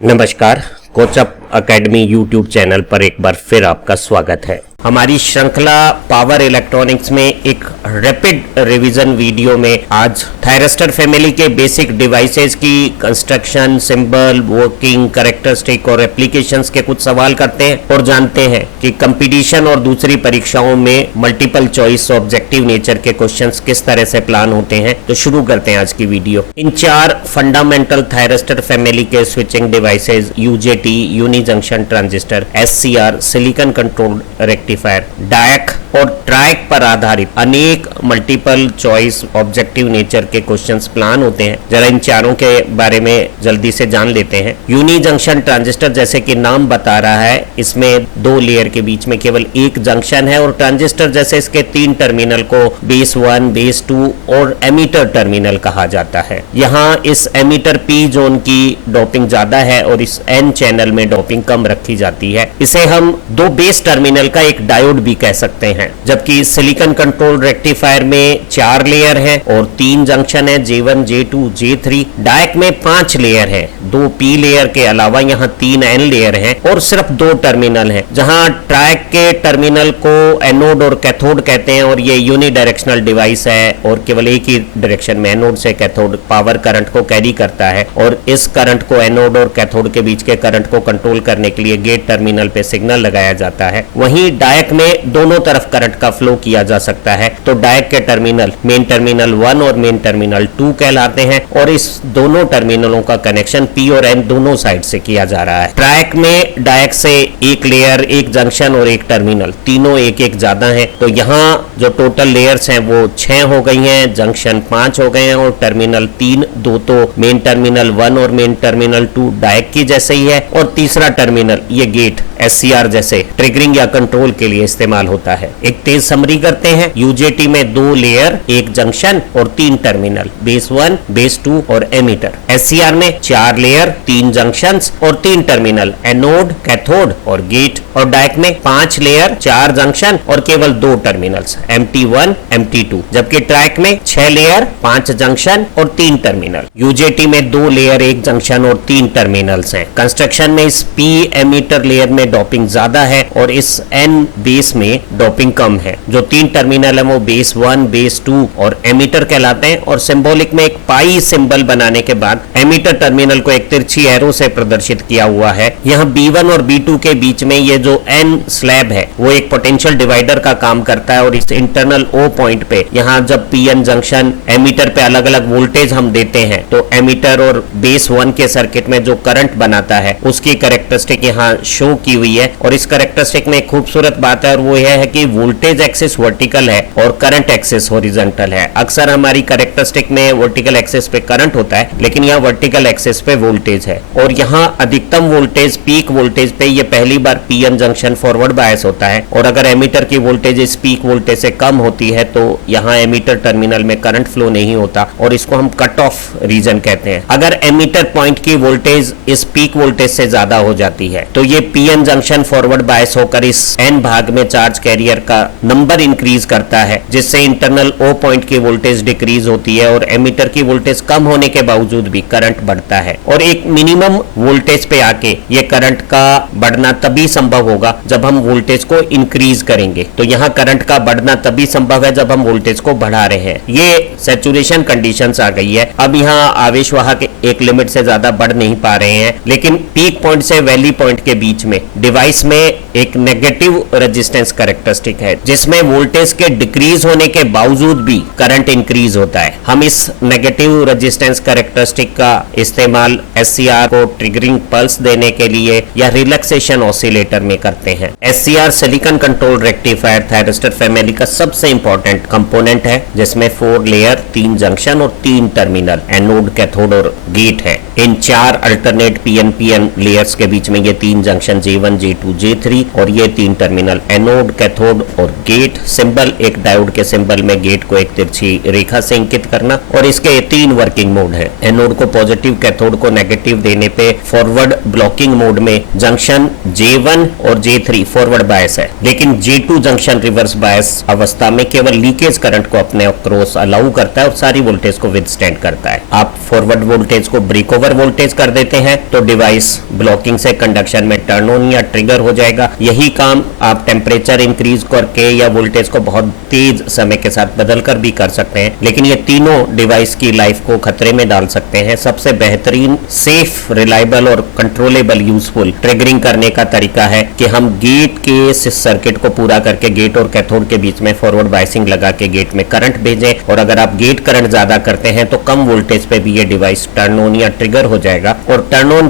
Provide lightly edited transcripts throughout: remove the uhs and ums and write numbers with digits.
नमस्कार, कोचअप academy YouTube channel पर एक बार फिर आपका स्वागत है। हमारी श्रृंखला पावर इलेक्ट्रॉनिक्स में एक रैपिड रिवीजन वीडियो में आज थायरिस्टर फैमिली के बेसिक डिवाइसेस की कंस्ट्रक्शन, सिंबल, वर्किंग, कैरेक्टरिस्टिक और एप्लीकेशंस के कुछ सवाल करते हैं और जानते हैं कि कंपटीशन और दूसरी परीक्षाओं में मल्टीपल चॉइस ऑब्जेक्टिव नेचर के क्वेश्चंस किस तरह से प्लान होते हैं। तो शुरू करते हैं आज की वीडियो। इन चार फंडामेंटल थायरिस्टर फैमिली के switching devices UJT, uni junction transistor, SCR, silicon controlled rectifier, diac और ट्रायक पर आधारित अनेक मल्टीपल चॉइस ऑब्जेक्टिव नेचर के क्वेश्चंस प्लान होते हैं। जरा इन चारों के बारे में जल्दी से जान लेते हैं। यूनी जंक्शन ट्रांजिस्टर, जैसे कि नाम बता रहा है, इसमें दो लेयर के बीच में केवल एक जंक्शन है और ट्रांजिस्टर जैसे इसके तीन टर्मिनल को बेस 1, बेस 2 और एमीटर टर्मिनल कहा जाता है। यहाँ इस एमीटर पी जोन की डोपिंग ज्यादा है और इस एन चैनल में डोपिंग कम रखी जाती है। इसे हम दो बेस टर्मिनल का एक डायोड भी कह सकते हैं। जबकि सिलिकॉन कंट्रोल रेक्टिफायर में 4 लेयर है और 3 जंक्शन है, J1, J2, J3। डायक में 5 लेयर है, 2 पी लेयर के अलावा यहाँ 3 एन लेयर है और सिर्फ 2 टर्मिनल है। जहाँ ट्रायक के टर्मिनल को एनोड और कैथोड कहते हैं और ये यूनिडायरेक्शनल डिवाइस है और केवल एक ही डायरेक्शन में एनोड से कैथोड पावर करंट को कैरी करता है और इस करंट को एनोड और कैथोड के बीच के करंट को कंट्रोल करने के लिए गेट टर्मिनल पे सिग्नल लगाया जाता है। वहीं डायक में दोनों तरफ करंट का फ्लो किया जा सकता है। तो डायक के टर्मिनल मेन टर्मिनल 1 और मेन टर्मिनल 2 कहलाते हैं और इस दोनों टर्मिनलों का कनेक्शन पी और एन दोनों साइड से किया जा रहा है। ट्रायक में डायक से एक लेयर, एक जंक्शन और एक टर्मिनल, तीनों एक एक ज्यादा है। तो यहाँ जो टोटल लेयर्स हैं वो 6 हो गई हैं, जंक्शन 5 हो गए हैं और टर्मिनल 3, 2 तो मेन टर्मिनल 1 और मेन टर्मिनल 2 डायक की जैसे ही है और तीसरा टर्मिनल ये गेट एससीआर जैसे ट्रिगरिंग या कंट्रोल के लिए इस्तेमाल होता है। एक तेज समरी करते हैं। यूजेटी में 2 लेयर, एक जंक्शन और 3 टर्मिनल, बेस 1, बेस 2 और एमीटर। एससीआर में 4 लेयर, 3 जंक्शंस और 3 टर्मिनल, एनोड, कैथोड और गेट। और डायक में 5 लेयर, 4 जंक्शन और केवल 2 टर्मिनल्स, MT1, MT2। जबकि ट्रायक में 6 लेयर, 5 जंक्शन और 3 टर्मिनल। यूजेटी में 2 लेयर, 1 जंक्शन और 3 टर्मिनल्स हैं। कंस्ट्रक्शन में इस पी एमीटर लेयर में डोपिंग ज्यादा है और इस एन बेस में डोपिंग कम है। जो 3 टर्मिनल है वो बेस 1, बेस 2 और एमीटर कहलाते हैं। और सिंबॉलिक में एक पाई सिंबल बनाने के बाद एमीटर टर्मिनल को एक तिरछी एरो से प्रदर्शित किया हुआ है। यहाँ B1 और B2 के बीच में ये जो एन स्लैब है वो एक पोटेंशियल डिवाइडर का काम करता है और इस इंटरनल O पॉइंट पे यहाँ जब PN जंक्शन एमीटर पे अलग अलग वोल्टेज हम देते हैं तो एमीटर और बेस 1 के सर्किट में जो करंट बनाता है उसकी कैरेक्टरिस्टिक यहाँ शो की हुई है। और इस कैरेक्टरिस्टिक में एक खूबसूरत बात है और वो यह है कि वोल्टेज एक्सिस वर्टिकल है और करंट एक्सिस हॉरिजॉन्टल है। अक्सर हमारी कैरेक्टरिस्टिक में वर्टिकल एक्सिस पे करंट होता है लेकिन यहाँ वर्टिकल एक्सिस पे वोल्टेज है। और यहाँ अधिकतम वोल्टेज, पीक वोल्टेज पे ये पहली बार पीएन जंक्शन फॉरवर्ड बायस होता है और अगर एमीटर की वोल्टेज इस पीक वोल्टेज से कम होती है तो यहाँ एमीटर टर्मिनल में करंट फ्लो नहीं होता और इसको हम कट ऑफ रीजन कहते हैं। अगर एमीटर पॉइंट की वोल्टेज इस पीक वोल्टेज से ज्यादा हो जाती है तो ये पीएन जंक्शन फॉरवर्ड बायस होकर इस एन भाग में चार्ज कैरियर का नंबर इंक्रीज करता है जिससे इंटरनल O पॉइंट की वोल्टेज डिक्रीज होती है और एमीटर की वोल्टेज कम होने के बावजूद भी करंट बढ़ता है। और एक मिनिमम वोल्टेज पे आके ये करंट का बढ़ना तभी संभव होगा जब हम वोल्टेज को इंक्रीज करेंगे। तो यहाँ करंट का बढ़ना तभी संभव है जब हम वोल्टेज को बढ़ा रहे हैं। ये सैचुरेशन कंडीशंस आ गई है। अब यहाँ आवेश वाहक एक लिमिट से ज्यादा बढ़ नहीं पा रहे हैं लेकिन पीक पॉइंट से वैली पॉइंट के बीच में डिवाइस में एक नेगेटिव रेजिस्टेंस कैरेक्टरिस्टिक है जिसमें वोल्टेज के डिक्रीज होने के बावजूद भी करंट इंक्रीज होता है। हम इस नेगेटिव रेजिस्टेंस कैरेक्टरिस्टिक का इस्तेमाल एससीआर को ट्रिगरिंग पल्स देने के लिए या रिलैक्सेशन ऑसिलेटर में करते हैं। SCR silicon control rectifier thyristor family का सबसे इंपॉर्टेंट कंपोनेंट है जिसमें 4 लेयर, 3 जंक्शन और 3 टर्मिनल, एनोड, कैथोड और गेट है। इन 4 अल्टरनेट PN लेयर्स के बीच में ये 3 जंक्शन J1, J2, J3 और ये 3 टर्मिनल, एनोड, कैथोड और गेट। सिंबल, एक डायोड के सिंबल में गेट को एक तिरछी रेखा से इंकित करना। और इसके 3 वर्किंग मोड है। एनोड को पॉजिटिव, कैथोड को नेगेटिव देने पे फॉरवर्ड ब्लॉकिंग मोड में जंक्शन J1 और J3 फॉरवर्ड बायस है लेकिन J2 जंक्शन रिवर्स बायस अवस्था में केवल लीकेज करंट को अपने अक्रॉस अलाउ करता है और सारी वोल्टेज को विदस्टैंड करता है। आप फॉरवर्ड वोल्टेज को ब्रेक ओवर ओवर वोल्टेज कर देते हैं तो डिवाइस ब्लॉकिंग से कंडक्शन में टर्न ऑन या ट्रिगर हो जाएगा। यही काम आप टेम्परेचर इंक्रीज करके या वोल्टेज को बहुत तेज समय के साथ बदल कर भी कर सकते हैं, लेकिन ये तीनों डिवाइस की लाइफ को खतरे में डाल सकते हैं। सबसे बेहतरीन, सेफ, रिलायबल और कंट्रोलेबल यूजफुल ट्रिगरिंग करने का तरीका है कि हम गेट के इस सर्किट को पूरा करके गेट और कैथोड के बीच में फॉरवर्ड बायसिंग लगा के गेट में करंट भेजें, और अगर आप गेट करंट ज्यादा करते हैं तो कम वोल्टेज पे भी ये डिवाइस टर्न ऑन या ट्रिगर हो जाएगा। और टर्न ऑन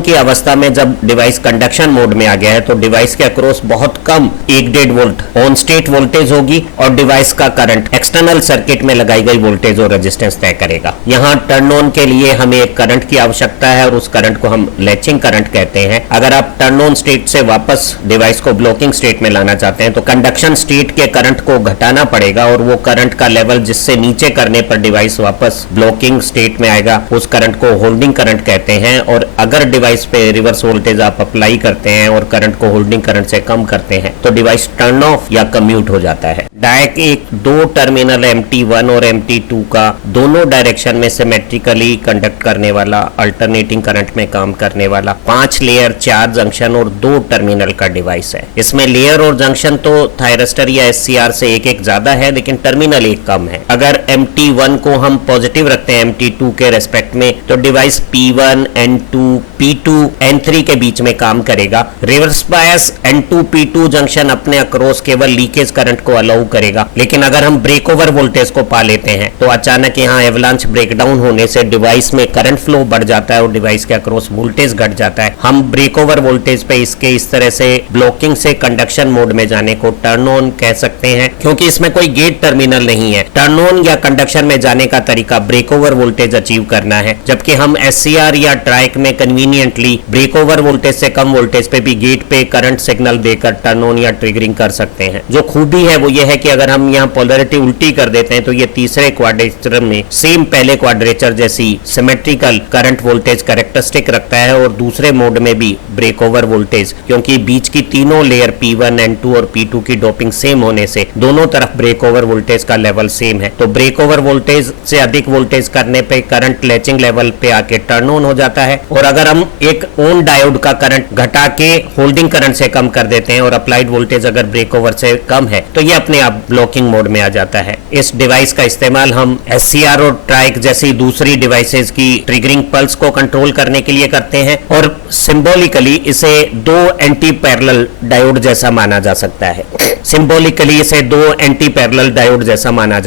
की अवस्था में जब डिवाइस कंडक्शन मोड में आ गया है तो डिवाइस के अक्रॉस बहुत कम 1.5 वोल्ट ऑन स्टेट वोल्टेज होगी और डिवाइस का करंट एक्सटर्नल सर्किट में लगाई गई वोल्टेज और रेजिस्टेंस तय करेगा। यहाँ टर्न ऑन के लिए हमें एक करंट की आवश्यकता है और उस करंट को हम लैचिंग करंट कहते हैं। अगर आप टर्न ऑन स्टेट से वापस डिवाइस को ब्लॉकिंग स्टेट में लाना चाहते हैं तो कंडक्शन स्टेट के करंट को घटाना पड़ेगा और वो करंट का लेवल जिससे नीचे करने पर डिवाइस वापस ब्लॉकिंग स्टेट में आएगा, उस करंट को होल्डिंग करंट कहते हैं। और अगर डिवाइस पे रिवर्स वोल्टेज आप अप्लाई करते हैं और करंट को होल्डिंग करंट से कम करते हैं तो डिवाइस टर्न ऑफ या कम्यूट हो जाता है। डायक एक 2 टर्मिनल MT1 और MT2 का दोनों डायरेक्शन में सिमेट्रिकली कंडक्ट करने वाला, अल्टरनेटिंग करंट में काम करने वाला 5 लेयर 4 जंक्शन और 2 टर्मिनल का डिवाइस है। इसमें लेयर और जंक्शन तो थायरिस्टर या SCR से एक ज्यादा है, लेकिन टर्मिनल एक कम है। अगर MT1 को हम पॉजिटिव रखते हैं MT2 के रेस्पेक्ट में तो device P1, N2, P2, N3 के बीच में काम करेगा। Reverse bias N2, P2 junction अपने अक्रॉस केवल लीकेज करंट को अलाउ करेगा, लेकिन अगर हम ब्रेक ओवर वोल्टेज को पा लेते हैं तो अचानक यहाँ एवलांच ब्रेकडाउन होने से डिवाइस में करंट फ्लो बढ़ जाता है और डिवाइस के अक्रॉस वोल्टेज घट जाता है। हम ब्रेक ओवर वोल्टेज पे इसके इस तरह से ब्लॉकिंग से कंडक्शन मोड में जाने को टर्न ऑन कह सकते हैं, क्योंकि इसमें कोई गेट टर्मिनल नहीं है। टर्न ऑन या कंडक्शन में जाने का तरीका ब्रेक ओवर वोल्टेज अचीव करना है, जबकि हम SCR या ट्राइक में कन्वीनियंटली ब्रेक ओवर वोल्टेज से कम वोल्टेज पे भी गेट पे करंट सिग्नल देकर टर्न ऑन या ट्रिगरिंग कर सकते हैं। जो खूबी है वो ये है कि अगर हम यहाँ पोलैरिटी उल्टी कर देते हैं तो ये तीसरे क्वाड्रेचर में सेम पहले क्वाड्रेचर जैसी सिमेट्रिकल करंट वोल्टेज कैरेक्टरिस्टिक रखता है और दूसरे मोड में भी ब्रेक ओवर वोल्टेज, क्योंकि बीच की तीनों लेयर P1, N2 और P2 की डोपिंग सेम होने से दोनों तरफ ब्रेक ओवर वोल्टेज का लेवल सेम है। तो ब्रेक ओवर वोल्टेज से अधिक वोल्टेज करने पे करंट लैचिंग लेवल पे आके टर्न ऑन हो जाता है, और अगर हम एक ऑन डायोड का करंट घटा के होल्डिंग करंट से कम कर देते हैं और अप्लाइड वोल्टेज अगर ब्रेक ओवर से कम है तो ये अपने आप ब्लॉकिंग मोड में आ जाता है। इस डिवाइस का इस्तेमाल हम SCR और ट्राइक जैसी दूसरी डिवाइसेस की ट्रिगरिंग पल्स को कंट्रोल करने के लिए करते हैं, और सिंबॉलिकली इसे 2 एंटी पैरेलल डायोड जैसा माना जा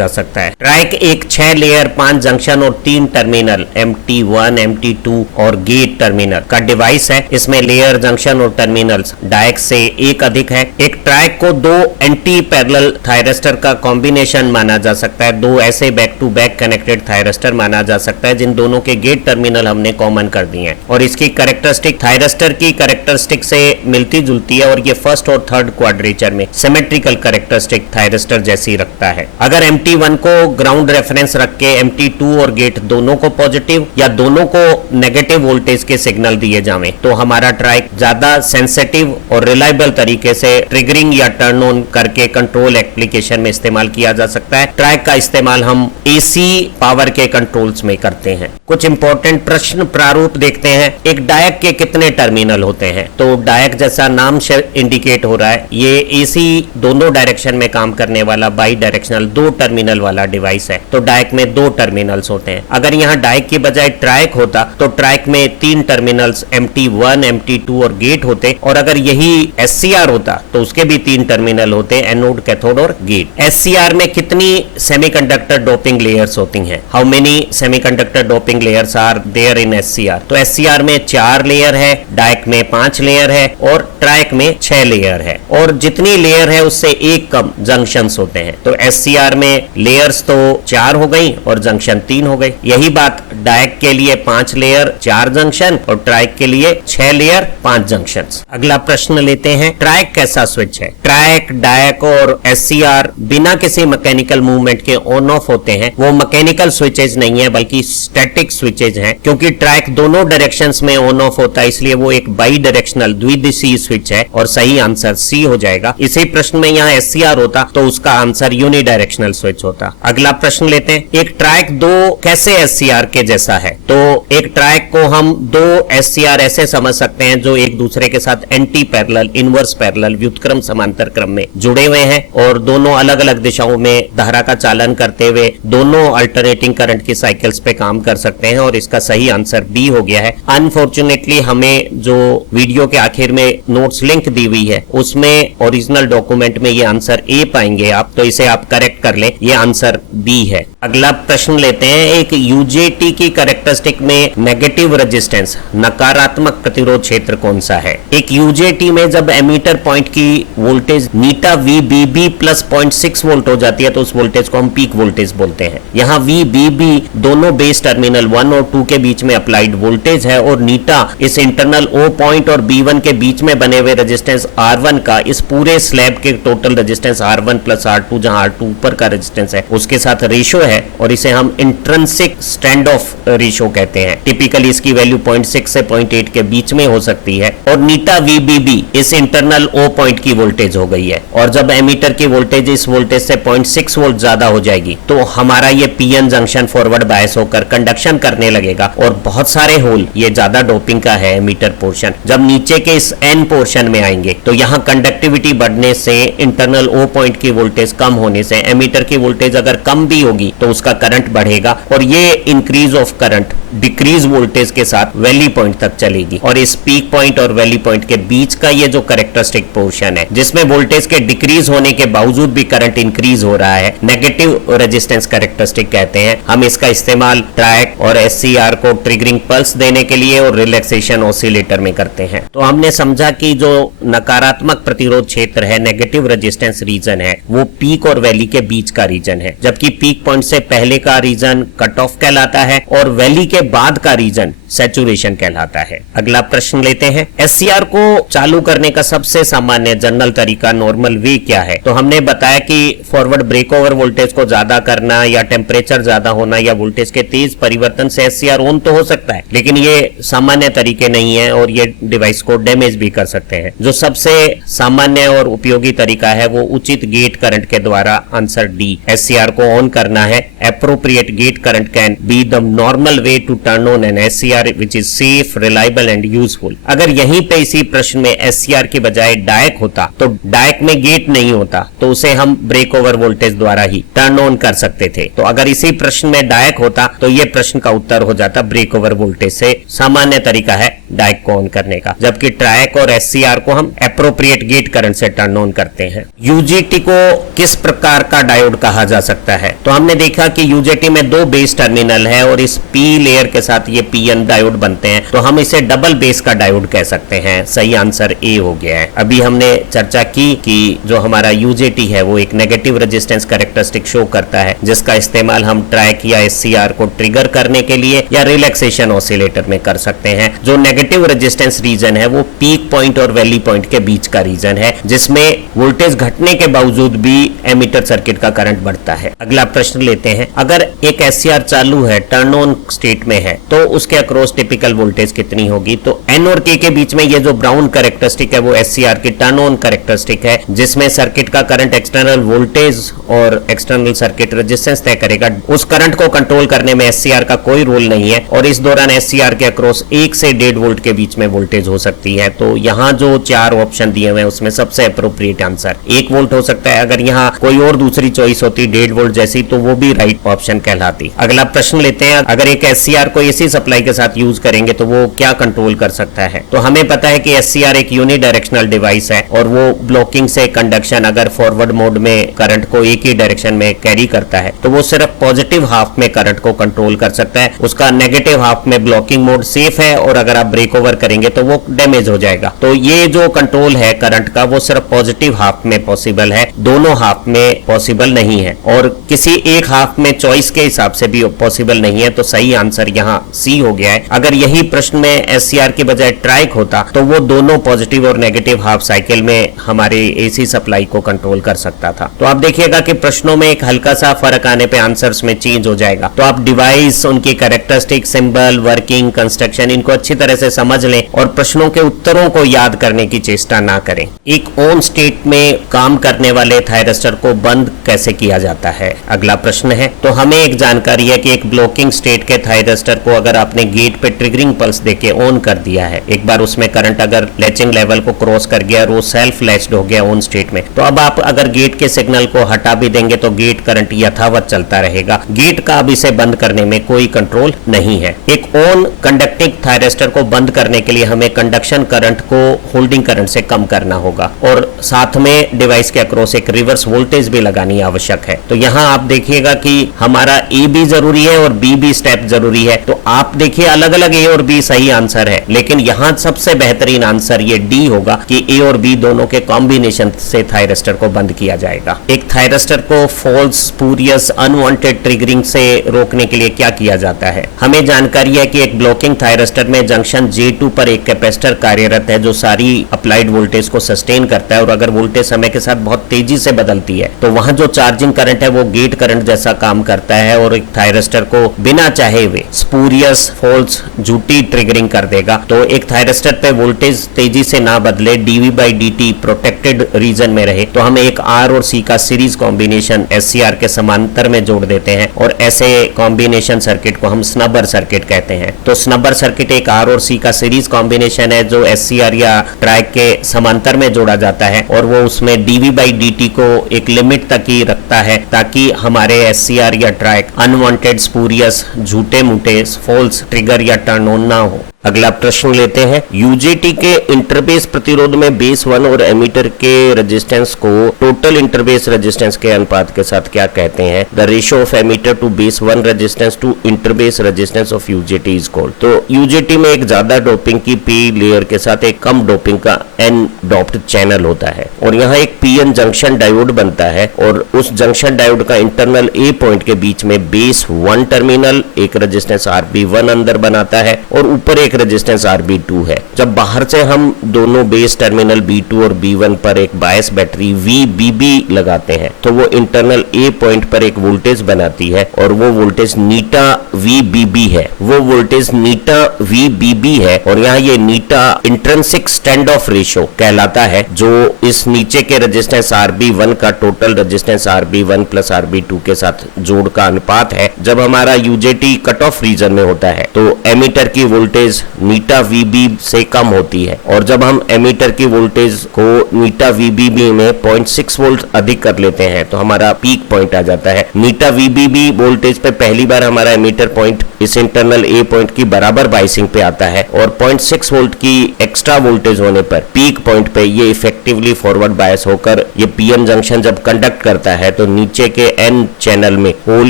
सकता है। ट्राइक एक 6 लेयर 5 जंक्शन और 3 टर्मिनल MT1, MT2 और गेट टर्मिनल का डिवाइस है। इसमें लेयर, जंक्शन और टर्मिनल्स डायक से एक अधिक है। एक ट्राइक को 2 एंटी पैरेलल थायरिस्टर का कॉम्बिनेशन माना जा सकता है। 2 ऐसे back to back connected thyristor माना जा सकता है जिन दोनों के गेट टर्मिनल हमने कॉमन कर दिए हैं, और इसकी कैरेक्टरिस्टिक थायरिस्टर की कैरेक्टरिस्टिक से मिलती जुलती है और ये फर्स्ट और थर्ड क्वाड्रेचर में सिमेट्रिकल कैरेक्टरिस्टिक थायरिस्टर जैसी रखता है। अगर MT1 को ग्राउंड रेफरेंस रख के MT2 और गेट दोनों को पॉजिटिव या दोनों को नेगेटिव वोल्टेज के सिग्नल दिए जावें तो हमारा ट्राइक ज्यादा सेंसिटिव और रिलायबल तरीके से ट्रिगरिंग या टर्न ऑन करके कंट्रोल एप्लीकेशन में इस्तेमाल किया जा सकता है। ट्राइक का इस्तेमाल हम AC पावर के कंट्रोल्स में करते हैं। कुछ इंपॉर्टेंट प्रश्न प्रारूप देखते हैं। एक डायक के कितने टर्मिनल होते हैं? तो डायक जैसा नाम इंडिकेट हो रहा है, ये AC दोनों डायरेक्शन में काम करने वाला बाई डायरेक्शनल 2 टर्मिनल वाला डिवाइस है। तो डायक में 2 टर्मिनल्स होते हैं। अगर यहाँ डायक की बजाय ट्राइक होता तो ट्राइक में 3 टर्मिनल्स MT1, MT2 और गेट होते, और अगर यही SCR होता तो उसके भी 3 टर्मिनल होते, एनोड, कैथोड और गेट। SCR में कितनी सेमीकंडक्टर डोपिंग लेयर्स होती हैं? How many semiconductor doping layers are there in SCR? तो SCR में 4 लेयर है, डायक में 5 लेयर है और ट्राइक में 6 लेयर है, और जितनी लेयर है उससे एक कम जंक्शंस होते हैं। तो SCR में लेयर्स तो 4 हो गई और जंक्शन 3 हो गई। यही बात डायक के लिए 5 लेयर 4 जंक्शन और ट्राइक के लिए 6 लेयर 5 जंक्शन। अगला प्रश्न लेते हैं, ट्राइक कैसा स्विच है? ट्राइक, डायक और SCR बिना किसी मैकेनिकल मूवमेंट के ऑन ऑफ होते हैं। वो मैकेनिकल स्विचेज नहीं है बल्कि स्टैटिक स्विचेज हैं, क्योंकि ट्राइक दोनों डायरेक्शंस में ऑन ऑफ होता है, इसलिए वो एक बाई डायरेक्शनल द्विदिशीय स्विच है और सही आंसर सी हो जाएगा। इसी प्रश्न में यहाँ SCR होता तो उसका आंसर यूनिडायरेक्शनल स्विच होता। अगला प्रश्न लेते हैं, एक ट्राइक 2 कैसे SCR के जैसा है। तो एक ट्रैक को हम दो SCR ऐसे समझ सकते हैं जो एक दूसरे के साथ एंटी पैरेलल, इनवर्स पैरेलल, व्युत्क्रम समांतर क्रम में जुड़े हुए हैं और दोनों अलग अलग दिशाओं में धारा का चालन करते हुए दोनों अल्टरनेटिंग करंट की साइकिल्स पे काम कर सकते हैं और इसका सही आंसर बी हो गया है। अनफॉर्चुनेटली हमें जो वीडियो के आखिर में नोट्स लिंक दी हुई है उसमें ओरिजिनल डॉक्यूमेंट में ये आंसर ए पाएंगे आप, तो इसे आप करेक्ट कर लें, ये आंसर बी है। अगला प्रश्न लेते हैं। एक यूजेटी की कैरेक्टरिस्टिक में नेगेटिव रेजिस्टेंस, नकारात्मक प्रतिरोध क्षेत्र कौन सा है? एक यूजेटी में जब एमीटर पॉइंट की वोल्टेज नीटा VBB प्लस 0.6 वोल्ट हो जाती है तो उस वोल्टेज को हम पीक वोल्टेज बोलते हैं। यहाँ VBB दोनों बेस टर्मिनल 1 और 2 के बीच में अप्लाइड वोल्टेज है और नीटा इस इंटरनल O पॉइंट और B1 के बीच में बने हुए रेजिस्टेंस R1 का इस पूरे स्लैब के total resistance R1 plus R2, जहां R2 ऊपर का रेजिस्टेंस है, उसके साथ रेशो है और इसे हम इंट्रिंसिक स्टैंड ऑफ रेशो कहते हैं। टिपिकली इसकी वैल्यू 0.6 से 0.8 के बीच में हो सकती है और नीटा VBB इस इंटरनल O पॉइंट की वोल्टेज हो गई है और जब एमीटर की वोल्टेज इस वोल्टेज से 0.6 वोल्ट ज्यादा हो जाएगी तो हमारा ये PN जंक्शन फॉरवर्ड बायस होकर कंडक्शन करने लगेगा और बहुत सारे होल, ये ज्यादा डोपिंग का है एमीटर पोर्शन, जब नीचे के इस N पोर्शन में आएंगे तो यहाँ कंडक्टिविटी बढ़ने से, इंटरनल O पॉइंट की वोल्टेज कम होने से, एमीटर की वोल्टेज अगर कम भी होगी तो उसका करंट बढ़ेगा और ये increase of current decrease voltage के साथ वैली पॉइंट तक चलेगी और इस पीक पॉइंट और वैली पॉइंट के बीच का ये जो कैरेक्टरिस्टिक पोर्शन है जिसमें वोल्टेज के डिक्रीज होने के बावजूद भी करंट इंक्रीज हो रहा है, नेगेटिव रेजिस्टेंस कैरेक्टरिस्टिक कहते हैं। हम इसका इस्तेमाल ट्रैक और SCR को ट्रिगरिंग पल्स देने के लिए और रिलैक्सेशन ऑसिलेटर में करते हैं। तो हमने समझा कि जो नकारात्मक प्रतिरोध क्षेत्र है, नेगेटिव रेजिस्टेंस रीजन है, वो पीक और वैली के बीच का रीजन है, जबकि पीक पॉइंट से पहले का रीजन कट ऑफ कहलाता है और वैली के बाद का रीजन सैचुरेशन कहलाता है। अगला प्रश्न लेते हैं। SCR को चालू करने का सबसे सामान्य जनरल तरीका, नॉर्मल वे क्या है? तो हमने बताया कि फॉरवर्ड ब्रेक ओवर वोल्टेज को ज्यादा करना या टेम्परेचर ज्यादा होना या वोल्टेज के तेज परिवर्तन से SCR ऑन तो हो सकता है, लेकिन ये सामान्य तरीके नहीं है और ये डिवाइस को डैमेज भी कर सकते हैं। जो सबसे सामान्य और उपयोगी तरीका है वो उचित गेट करंट के द्वारा, आंसर डी, SCR को ऑन करना है। Appropriate gate current can be the normal way to turn on an SCR which is safe, reliable and useful। अगर यहीं पे इसी प्रश्न में SCR की बजाय डायक होता तो डायक में गेट नहीं होता तो उसे हम ब्रेक ओवर वोल्टेज द्वारा ही टर्न ऑन कर सकते थे। तो अगर इसी प्रश्न में डायक होता तो ये प्रश्न का उत्तर हो जाता ब्रेक ओवर वोल्टेज से। सामान्य तरीका है डायक को ऑन करने का, जबकि ट्रैक और SCR को हम एप्रोप्रिएट गेट करंट से टर्न ऑन करते हैं। UJT को किस प्रकार का डायोड कहा जा सकता है? तो हमने देखा कि UJT में दो बेस टर्मिनल है और इस P लेयर के साथ ये PN डायोड बनते हैं, तो हम इसे डबल बेस का डायोड कह सकते हैं। सही आंसर ए हो गया है। अभी हमने चर्चा की कि जो हमारा UJT है वो एक नेगेटिव रेजिस्टेंस कैरेक्टरिस्टिक शो करता है, जिसका इस्तेमाल हम ट्रैक या SCR को ट्रिगर करने के लिए या रिलैक्सेशन ऑसिलेटर में कर सकते हैं। जो नेगेटिव रेजिस्टेंस रीजन है वो पीक पॉइंट और वैली पॉइंट के बीच का रीजन है, जिसमें वोल्टेज घटने के बावजूद भी एमीटर सर्किट का करंट बढ़ता है। अगला प्रश्न लेते हैं। अगर एक SCR चालू है, टर्न ऑन स्टेट में है, तो उसके अक्रॉस टिपिकल वोल्टेज कितनी होगी? तो N और K के बीच में ये जो ब्राउन कैरेक्टरिस्टिक है वो SCR की टर्न ऑन कैरेक्टरिस्टिक है, जिसमें सर्किट का करंट एक्सटर्नल वोल्टेज और एक्सटर्नल सर्किट रेजिस्टेंस तय करेगा। उस करंट को कंट्रोल करने में SCR का कोई रोल नहीं है और इस दौरान SCR के अक्रॉस 1 से 1.5 वोल्ट के बीच में वोल्टेज हो सकती है। तो यहाँ जो 4 ऑप्शन दिए हुए हैं उसमें सबसे अप्रोप्रिएट आंसर 1 वोल्ट हो सकता है। अगर यहाँ कोई और दूसरी चॉइस होती 1.5 वोल्ट जैसी तो वो भी राइट ऑप्शन कहलाती। अगला प्रश्न लेते हैं। अगर एक SCR को AC सप्लाई के साथ यूज करेंगे तो वो क्या कंट्रोल कर सकता है? तो हमें पता है कि SCR एक यूनिडायरेक्शनल डिवाइस है और वो ब्लॉकिंग से कंडक्शन, अगर फॉरवर्ड मोड में करंट को एक ही डायरेक्शन में कैरी करता है तो वो सिर्फ पॉजिटिव हाफ में करंट को कंट्रोल कर सकता है। उसका नेगेटिव हाफ में ब्लॉकिंग मोड सेफ है और अगर आप ब्रेक ओवर करेंगे तो वो डैमेज हो जाएगा। तो ये जो कंट्रोल है करंट का वो सिर्फ पॉजिटिव हाफ में पॉसिबल है, दोनों हाफ में पॉसिबल नहीं है और किसी एक हाफ में चॉइस के हिसाब से भी पॉसिबल नहीं है। तो सही आंसर यहाँ सी हो गया है। है। अगर यही प्रश्न में SCR के बजाय ट्राइक होता तो वो दोनों पॉजिटिव और नेगेटिव हाफ साइकिल में हमारे AC सप्लाई को कंट्रोल कर सकता था। तो आप देखिएगा कि प्रश्नों में एक हल्का सा फर्क आने पे आंसर्स में चेंज हो जाएगा। तो आप डिवाइस, उनकी कैरेक्टरिस्टिक, सिंबल, वर्किंग, कंस्ट्रक्शन, इनको अच्छी तरह से समझ लें और प्रश्नों के उत्तरों को याद करने की चेष्टा ना करें। एक ऑन स्टेट में काम करने वाले थायरिस्टर को बंद कैसे किया जाता है, अगला प्रश्न है। तो हमें एक जानकारी है कि एक ब्लॉकिंग स्टेट के थायरिस्टर को अगर आपने गेट पे ट्रिगरिंग पल्स देके ऑन कर दिया है, एक बार उसमें करंट अगर लैचिंग लेवल को क्रॉस कर गया और वो सेल्फ लैच्ड हो गया ऑन स्टेट में, तो अब आप अगर गेट के सिग्नल को हटा भी देंगे तो गेट करंट यथावत चलता रहेगा। गेट का अब इसे बंद करने में कोई कंट्रोल नहीं है। एक ऑन कंडक्टिंग थायरिस्टर को बंद करने के लिए हमें कंडक्शन करंट को होल्डिंग करंट से कम करना होगा और साथ में डिवाइस के अक्रॉस एक रिवर्स वोल्टेज भी लगानी आवश्यक है। तो यहाँ आप देखिएगा कि हमारा ए भी जरूरी है और बी भी स्टेप जरूरी है। तो आप देखिए अलग अलग ए और बी सही आंसर है, लेकिन यहाँ सबसे बेहतरीन आंसर ये डी होगा कि ए और बी दोनों के कॉम्बिनेशन से थायरिस्टर को बंद किया जाएगा। एक थायरिस्टर को फॉल्स, स्पूरियस, अनवांटेड ट्रिगरिंग से रोकने के लिए क्या किया जाता है? हमें जानकारी है कि एक ब्लॉकिंग थायरिस्टर में जंक्शन J2 पर एक कैपेसिटर कार्यरत है जो सारी अप्लाइड वोल्टेज को सस्टेन करता है और अगर वोल्टेज समय के साथ बहुत तेजी से बदलती है तो वहां जो चार्जिंग करंट है वो गेट करंट जैसा काम करता है और एक थायरिस्टर को बिना चाहे हुए स्पूरियस, फॉल्स, झूठी ट्रिगरिंग कर देगा। तो एक थायरिस्टर पे वोल्टेज तेजी से ना बदले, dV/dt प्रोटेक्टेड रीजन में रहे, तो हम एक R और C का सीरीज कॉम्बिनेशन SCR के समांतर में जोड़ देते हैं और ऐसे कॉम्बिनेशन सर्किट को हम स्नबर सर्किट कहते हैं। तो स्नबर सर्किट एक R और C का सीरीज कॉम्बिनेशन है जो SCR या ट्राइक के समांतर में जोड़ा जाता है और वो उसमें dV/dt को एक लिमिट तक ही रखता है ताकि हमारे SCR या ट्राइक अनवांटेड, स्पूरियस, झूठे मूठे, फॉल्स ट्रिगर या टर्न ऑन ना हो। अगला प्रश्न लेते हैं। यूजेटी के इंटरबेस प्रतिरोध में बेस 1 और एमीटर के रेजिस्टेंस को टोटल इंटरबेस रेजिस्टेंस के अनुपात के साथ क्या कहते हैं? The ratio of emitter to base 1 resistance to interbase resistance of UJT is called. तो यूजेटी में एक ज्यादा डोपिंग की पी लेयर के साथ एक कम डोपिंग का एन डॉप्ड चैनल होता है और यहाँ एक पीएन जंक्शन डायोड बनता है और उस जंक्शन डायोड का इंटरनल ए पॉइंट के बीच में बेस 1 टर्मिनल एक रेजिस्टेंस RB1 अंदर बनाता है और ऊपर एक रेजिस्टेंस RB2 है। जब बाहर से हम दोनों बेस टर्मिनल B2 और B1 पर एक बायस बैटरी VBB लगाते हैं तो वो इंटरनल ए पॉइंट पर एक वोल्टेज बनाती है और वो वोल्टेज नीटा VBB है। वो वोल्टेज नीटा VBB है और यहाँ ये नीटा इंट्रिंसिक स्टैंड ऑफ रेशियो कहलाता है जो इस नीचे के रेजिस्टेंस RB1 का total resistance RB1 plus RB2 के साथ जोड़ का अनुपात है। जब हमारा यूजेटी कट ऑफ रीजन में होता है तो एमीटर की वोल्टेज नीटा VB से कम होती है और जब हम एमीटर की वोल्टेज को नीटा VBB में 0.6 वोल्ट अधिक कर लेते हैं तो हमारा पीक पॉइंट आ जाता है। नीटा VBB वोल्टेज पे पहली बार हमारा एमीटर पॉइंट इस इंटरनल ए पॉइंट की बराबर बाइसिंग पे आता है और 0.6 वोल्ट की एक्स्ट्रा वोल्टेज होने पर पीक पॉइंट पे ये इफेक्टिवली फॉरवर्ड बायस होकर ये पीएन जंक्शन जब कंडक्ट करता है तो नीचे के एन चैनल में होल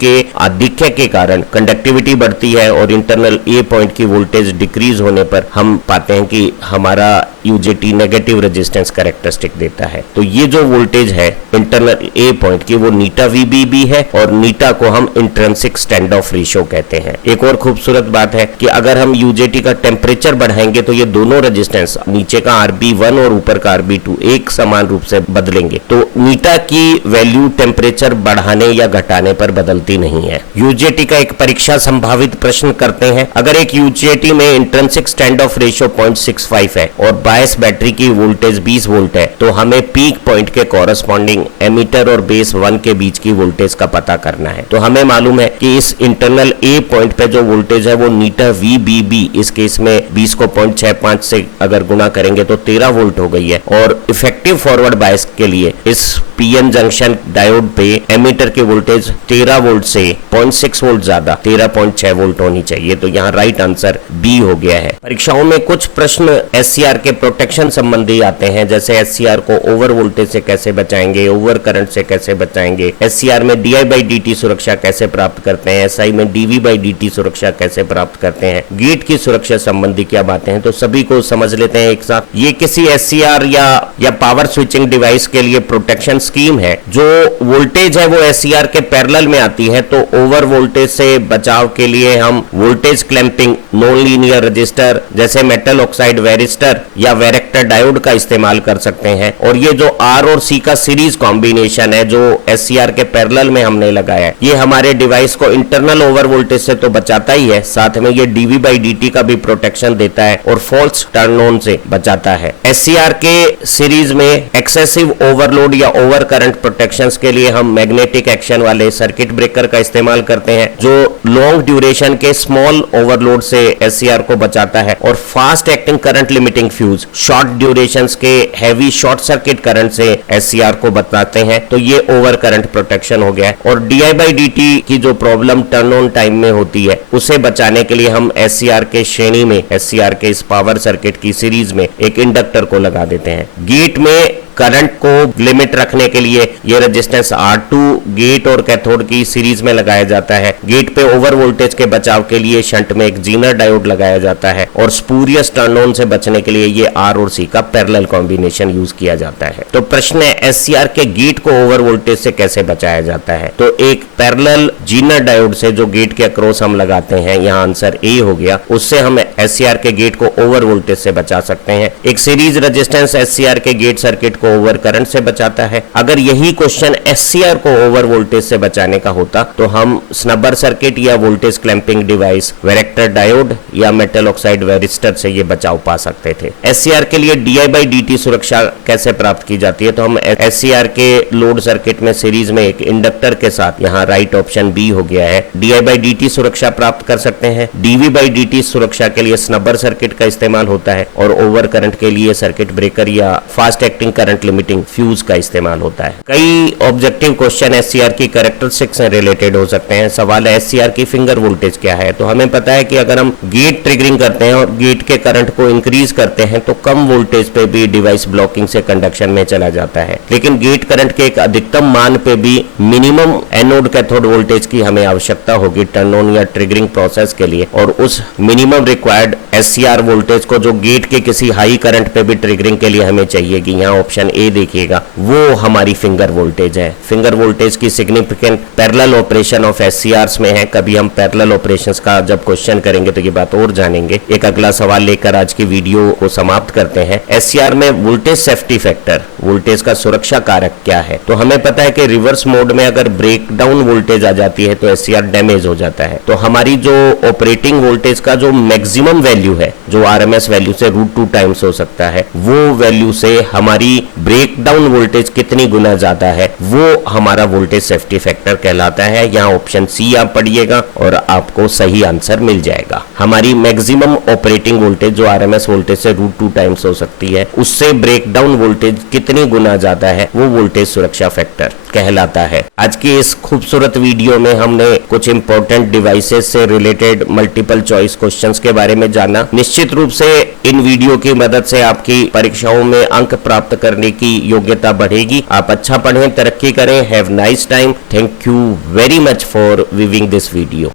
के आधिक्य के कारण कंडक्टिविटी बढ़ती है और इंटरनल ए पॉइंट की वोल्टेज डिक्रीज होने पर हम पाते हैं कि हमारा यूजेटी नेगेटिव रेजिस्टेंस कैरेक्टरिस्टिक देता है। तो ये जो वोल्टेज है इंटरनल ए पॉइंट की वो नीटा VBB है और नीटा को हम इंट्रिंसिक स्टैंड ऑफ रेशियो कहते हैं। एक और खूबसूरत बात है कि अगर हम यूजेटी का टेम्परेचर बढ़ाएंगे तो ये दोनों रेजिस्टेंस नीचे का RB1 और ऊपर का RB2 एक समान रूप से बदलेंगे। तो नीटा की वैल्यू टेम्परेचर बढ़ाने या घटाने पर बदलती नहीं है। यूजेटी का एक परीक्षा संभावित प्रश्न करते हैं। अगर एक यूजेटी में इंट्रिंसिक स्टैंड ऑफ रेशियो 0.65 है और बायस बैटरी की वोल्टेज 20 वोल्ट है तो हमें पीक पॉइंट के कॉरेस्पॉन्डिंग एमीटर और बेस 1 के बीच की वोल्टेज का पता करना है। तो हमें मालूम है कि इस इंटरनल ए पॉइंट पे जो वोल्टेज है वो नीटा VBB, इस केस में 20 को 0.65 से अगर गुणा करेंगे तो 13 वोल्ट हो गई है और इफेक्टिव फॉरवर्ड बायस के लिए इस पीएन जंक्शन डायोड पे एमीटर की वोल्टेज 13 वोल्ट से 0.6 वोल्ट ज्यादा 13.6 वोल्ट होनी चाहिए। तो यहाँ राइट आंसर बी हो गया है। परीक्षाओं में कुछ प्रश्न SCR के प्रोटेक्शन संबंधी आते हैं, जैसे एससीआर को ओवर वोल्टेज से कैसे बचाएंगे, ओवर करंट से कैसे बचाएंगे, एससीआर में DI/dt सुरक्षा कैसे प्राप्त करते हैं, SI में DV/dt सुरक्षा कैसे प्राप्त करते हैं, गेट की सुरक्षा संबंधी क्या बातें हैं, तो सभी को समझ लेते हैं एक साथ। ये किसी एससीआर या पावर स्विचिंग डिवाइस के लिए प्रोटेक्शन स्कीम है। जो वोल्टेज है वो एससीआर के पैरेलल में आती है, तो ओवर वोल्टेज से बचाव के लिए हम voltage clamping non linear register जैसे मेटल ऑक्साइड वेरिस्टर या वेरेक्टर डायोड का इस्तेमाल कर सकते हैं। और ये जो R और C का सीरीज कॉम्बिनेशन है जो एससीआर के पैरेलल में हमने लगाया है, ये हमारे डिवाइस को इंटरनल ओवर वोल्टेज से तो बचाता ही है, साथ में ये DV/dt का भी प्रोटेक्शन देता है और फॉल्स टर्न ऑन से बचाता है। एससीआर के सीरीज में एक्सेसिव ओवरलोड या ओवर करंट प्रोटेक्शंस के लिए हम मैग्नेटिक एक्शन वाले सर्किट ब्रेकर का इस्तेमाल करते हैं, जो लॉन्ग ड्यूरेशन के स्मॉल ओवरलोड से एससीआर को बचाता है। और fast acting current limiting fuse short durations के हैवी शॉर्ट सर्किट करंट से एससीआर को बचाते हैं, तो ये ओवर करंट प्रोटेक्शन हो गया है। और DI/dt की जो प्रॉब्लम टर्न ऑन टाइम में होती है, उसे बचाने के लिए हम एससीआर के श्रेणी में, एससीआर के इस पावर सर्किट की सीरीज में एक इंडक्टर को लगा देते हैं। गेट में करंट को लिमिट रखने के लिए ये रेजिस्टेंस R2 गेट और कैथोड की सीरीज में लगाया जाता है। गेट पे ओवर वोल्टेज के बचाव के लिए शंट में एक जीनर डायोड लगाया जाता है और स्पूरियस टर्न ऑन से बचने के लिए ये R और C का पैरेलल कॉम्बिनेशन यूज किया जाता है। तो प्रश्न है, एससीआर के गेट को ओवर वोल्टेज से कैसे बचाया जाता है? तो एक पैरेलल जीनर डायोड से जो गेट के अक्रॉस हम लगाते हैं, यहाँ आंसर ए हो गया, उससे हम एससीआर के गेट को ओवर वोल्टेज से बचा सकते हैं। एक सीरीज रेजिस्टेंस एससीआर के गेट सर्किट को ओवर करंट से बचाता है। अगर यही क्वेश्चन एससीआर को ओवर वोल्टेज से बचाने का होता तो हम स्नबर सर्किट या voltage clamping device, varactor diode या मेटल ऑक्साइड वेरिस्टर से ये बचाव पा सकते थे। एससीआर के लिए DI/dt सुरक्षा कैसे प्राप्त की जाती है? तो हम एससीआर के लोड सर्किट में सीरीज में एक इंडक्टर के साथ, यहाँ राइट ऑप्शन बी हो गया है, DI/dt सुरक्षा प्राप्त कर सकते हैं। DV/dt सुरक्षा के लिए स्नबर सर्किट का इस्तेमाल होता है और ओवर करंट के लिए सर्किट ब्रेकर या fast acting current limiting fuse का इस्तेमाल होता है। कई ऑब्जेक्टिव क्वेश्चन एससीआर की कैरेक्टरिस्टिक्स से रिलेटेड हो सकते हैं। सवाल है, एससीआर की फिंगर वोल्टेज क्या है? तो हमें पता है कि अगर हम गेट ट्रिगरिंग करते हैं और गेट के करंट को इंक्रीज करते हैं तो कम वोल्टेज पे भी डिवाइस ब्लॉकिंग से कंडक्शन में चला जाता है, लेकिन गेट करंट के एक अधिकतम मान पे भी मिनिमम एनोड कैथोड वोल्टेज की हमें आवश्यकता होगी टर्न ऑन या ट्रिगरिंग प्रोसेस के लिए। और उस मिनिमम रिक्वायर्ड एससीआर वोल्टेज को जो गेट के किसी हाई करंट पे भी ट्रिगरिंग के लिए हमें चाहिए, कि यहाँ ऑप्शन ए देखिएगा, वो हमारी फिंगर वोल्टेज है। फिंगर वोल्टेज की सिग्निफिकेंट पैरेलल ऑपरेशन ऑफ एससीआर्स में है। कभी हम पैरेलल ऑपरेशंस का जब क्वेश्चन करेंगे तो ये बात और जानेंगे। एक अगला सवाल लेकर आज की वीडियो को समाप्त करते हैं। एससीआर में वोल्टेज सेफ्टी फैक्टर, वोल्टेज का सुरक्षा कारक क्या है? तो हमें पता है कि रिवर्स मोड में अगर ब्रेक डाउन वोल्टेज आ जाती है तो एससीआर डैमेज हो जाता है। तो हमारी जो ऑपरेटिंग वोल्टेज का जो मैक्सिमम वैल्यू है, जो आरएमएस वैल्यू से √2 टाइम्स हो सकता है, वो वैल्यू से हमारी ब्रेक डाउन वोल्टेज कितनी गुना ज्यादा है, वो हमारा वोल्टेज सेफ्टी फैक्टर कहलाता है। यहाँ ऑप्शन सी आप पढ़िएगा और आपको सही आंसर मिल जाएगा। हमारी मैक्सिमम ऑपरेटिंग वोल्टेज जो आरएमएस वोल्टेज से √2 टाइम्स हो सकती है, उससे ब्रेक डाउन वोल्टेज कितनी गुना ज्यादा है, वो वोल्टेज सुरक्षा फैक्टर कहलाता है। आज की इस खूबसूरत वीडियो में हमने कुछ इंपॉर्टेंट डिवाइसेस से रिलेटेड मल्टीपल चॉइस क्वेश्चंस के बारे में जाना। निश्चित रूप से इन वीडियो की मदद से आपकी परीक्षाओं में अंक प्राप्त करने की योग्यता बढ़ेगी। आप अच्छा पढ़ें, तरक्की करें। Have nice time. Thank you very much for viewing this video.